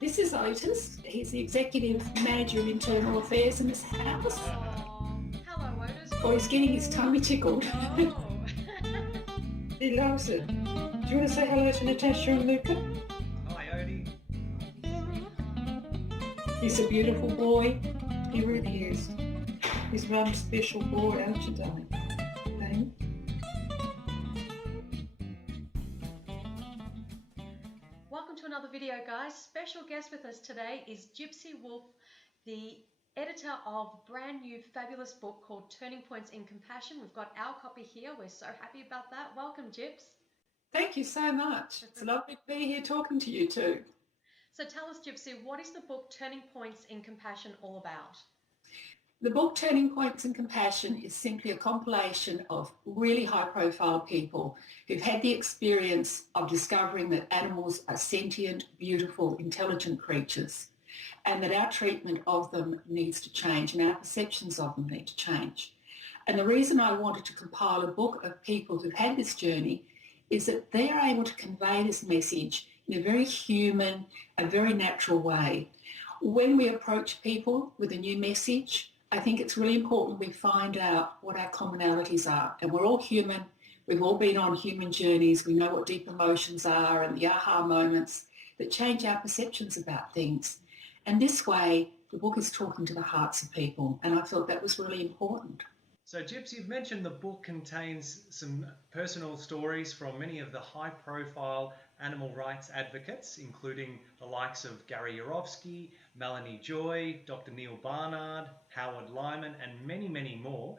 This is Otis. He's the Executive Manager of Internal Affairs in this house. Oh, hello, Otis. Or he's getting his tummy tickled. Oh. He loves it. Do you want to say hello to Natasha and Luca? Hi, Odie. He's a beautiful boy. He really is. He's one special boy, aren't you, darling? Okay. Welcome to another video, guys. Special guest with us today is Gypsy Wolf, the editor of a brand new fabulous book called Turning Points in Compassion. We've got our copy here. We're so happy about that. Welcome, Gyps. Thank you so much. It's lovely to be here talking to you too. So tell us, Gypsy, what is the book Turning Points in Compassion all about? The book Turning Points in Compassion is simply a compilation of really high-profile people who've had the experience of discovering that animals are sentient, beautiful, intelligent creatures, and that our treatment of them needs to change and our perceptions of them need to change. And the reason I wanted to compile a book of people who've had this journey is that they're able to convey this message in a very human, a very natural way. When we approach people with a new message, I think it's really important we find out what our commonalities are. And we're all human. We've all been on human journeys. We know what deep emotions are and the aha moments that change our perceptions about things. And this way, the book is talking to the hearts of people. And I felt that was really important. So, Gyps, you've mentioned the book contains some personal stories from many of the high-profile animal rights advocates, including the likes of Gary Yourofsky, Melanie Joy, Dr. Neil Barnard, Howard Lyman, and many, many more.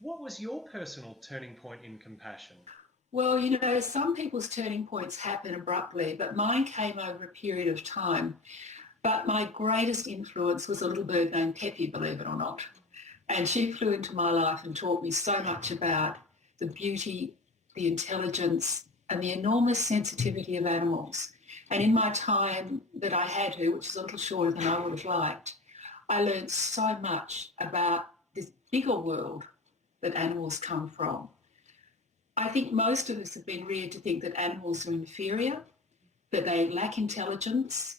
What was your personal turning point in compassion? Well, you know, some people's turning points happen abruptly, but mine came over a period of time. But my greatest influence was a little bird named Peppy, believe it or not. And she flew into my life and taught me so much about the beauty, the intelligence, and the enormous sensitivity of animals. And in my time that I had her, which is a little shorter than I would have liked, I learned so much about this bigger world that animals come from. I think most of us have been reared to think that animals are inferior, that they lack intelligence,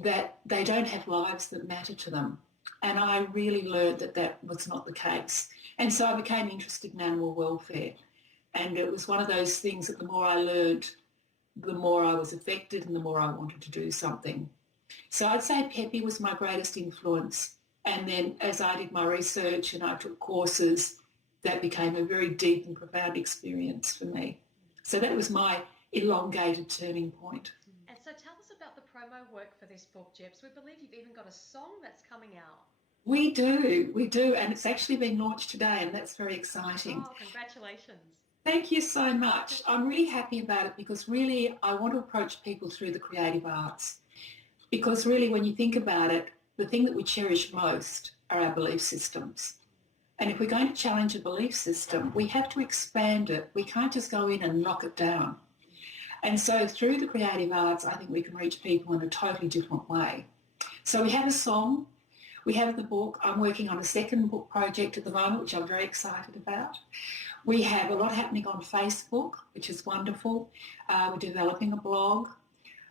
that they don't have lives that matter to them. And I really learned that that was not the case. And so I became interested in animal welfare. And it was one of those things that the more I learned, the more I was affected and the more I wanted to do something. So I'd say Peppy was my greatest influence. And then as I did my research and I took courses, that became a very deep and profound experience for me. So that was my elongated turning point. And so tell us about the promo work for this book, Gyps. We believe you've even got a song that's coming out. We do. And it's actually been launched today and that's very exciting. Oh, congratulations. Thank you so much. I'm really happy about it because really I want to approach people through the creative arts. Because really when you think about it, the thing that we cherish most are our belief systems. And if we're going to challenge a belief system, we have to expand it. We can't just go in and knock it down. And so through the creative arts, I think we can reach people in a totally different way. So we have a song. We have the book. I'm working on a second book project at the moment, which I'm very excited about. We have a lot happening on Facebook, which is wonderful. We're developing a blog.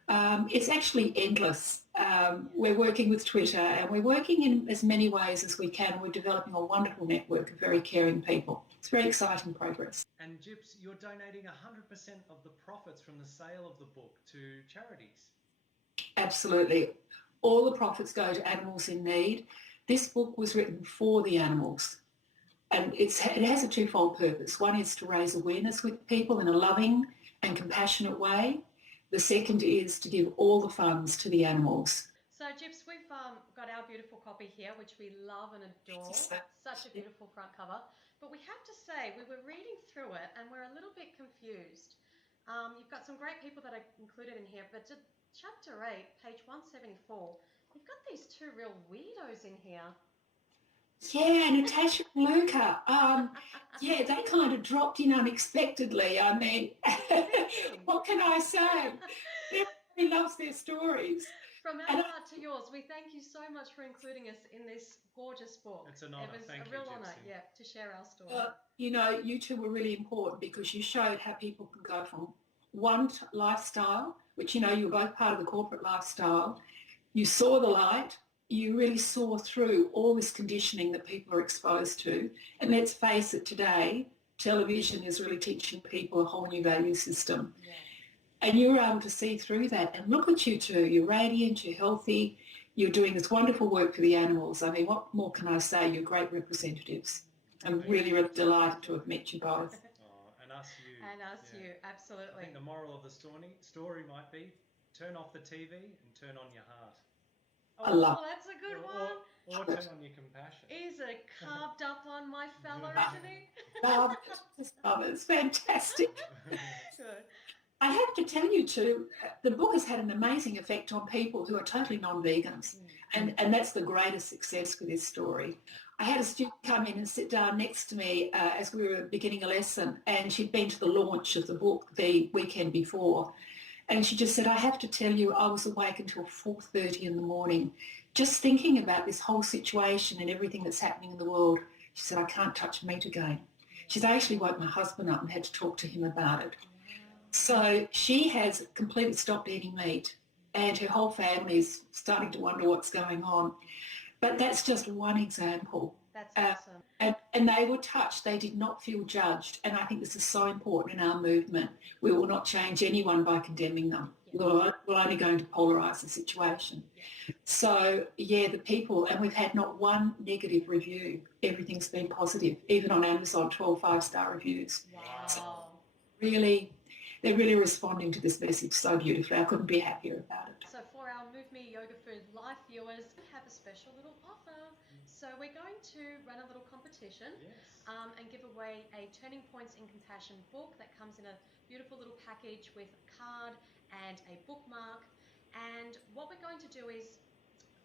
It's actually endless. We're working with Twitter and we're working in as many ways as we can. We're developing a wonderful network of very caring people. It's very exciting progress. And Gyps, you're donating 100% of the profits from the sale of the book to charities. Absolutely. All the profits go to animals in need. This book was written for the animals. And it has a twofold purpose. One is to raise awareness with people in a loving and compassionate way. The second is to give all the funds to the animals. So, Gyps, we've got our beautiful copy here, which we love and adore. Such a beautiful front cover. But we have to say, we were reading through it and we're a little bit confused. You've got some great people that are included in here, but to Chapter 8, page 174, you've got these two real weirdos in here. Yeah, Natasha and Luca. Yeah, they kind of dropped in unexpectedly. I mean, what can I say? Everybody loves their stories. From our heart to yours, we thank you so much for including us in this gorgeous book. It's an honour. Thank you, It was a real Gypsy. honour, yeah, to share our story. You know, you two were really important because you showed how people can go from one lifestyle, which, you know, you're both part of the corporate lifestyle, you saw the light, you really saw through all this conditioning that people are exposed to. And let's face it, today, television is really teaching people a whole new value system. Yeah. And you were able to see through that. And look at you two. You're radiant, you're healthy, you're doing this wonderful work for the animals. I mean, what more can I say? You're great representatives. I'm really, really delighted to have met you both. Oh, and us you. And us Yeah. you, absolutely. I think the moral of the story might be turn off the TV and turn on your heart. I love Oh, that's a good one. Or turn on your compassion. He's a carved up one, my fella, isn't he? Love it. Just love it. It's fantastic. Good. I have to tell you too, the book has had an amazing effect on people who are totally non-vegans. And that's the greatest success with this story. I had a student come in and sit down next to me as we were beginning a lesson, and she'd been to the launch of the book the weekend before. And she just said, I have to tell you, I was awake until 4:30 in the morning, just thinking about this whole situation and everything that's happening in the world. She said, I can't touch meat again. She's actually woke my husband up and had to talk to him about it. So she has completely stopped eating meat, and her whole family is starting to wonder what's going on. But that's just one example. That's awesome. And they were touched. They did not feel judged. And I think this is so important in our movement. We will not change anyone by condemning them. We're only going to polarise the situation. So, yeah, the people, and we've had not one negative review. Everything's been positive, even on Amazon, 12 5-star reviews. Wow. So really, they're really responding to this message so beautifully. I couldn't be happier about it. So for our Move Me Yoga Food Live viewers, we have a special little offer. So we're going to run a little competition and give away a Turning Points in Compassion book that comes in a beautiful little package with a card and a bookmark. And what we're going to do is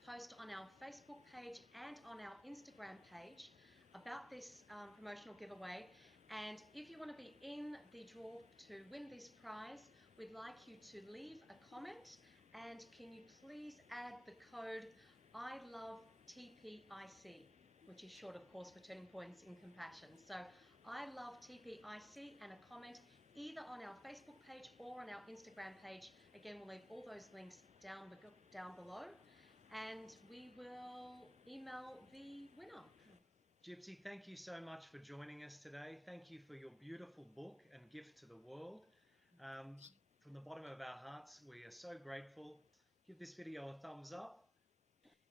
post on our Facebook page and on our Instagram page about this promotional giveaway. And if you want to be in the draw to win this prize, we'd like you to leave a comment, and can you please add the code I love TPIC, which is short, of course, for Turning Points in Compassion. So I love TPIC and a comment either on our Facebook page or on our Instagram page. Again, we'll leave all those links down below, and we will email the winner. Gypsy, thank you so much for joining us today. Thank you for your beautiful book and gift to the world. From the bottom of our hearts, we are so grateful. Give this video a thumbs up.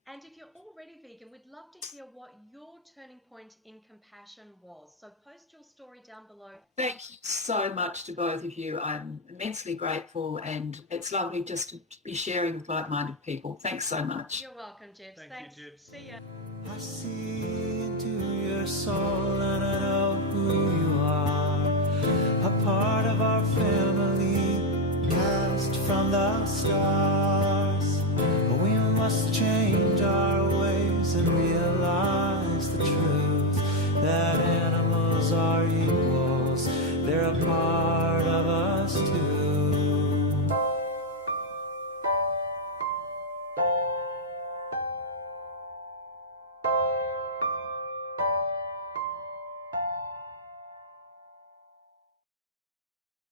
And if you're already vegan, we'd love to hear what your turning point in compassion was. So post your story down below. Thank you so much to both of you. I'm immensely grateful, and it's lovely just to be sharing with like-minded people. Thanks so much. You're welcome, Jibs. Thank you, Jibs. See ya. I see into your soul and I know who you are. A part of our family, cast from the stars. We must change our ways and realize the truth that animals are equals. They're a part of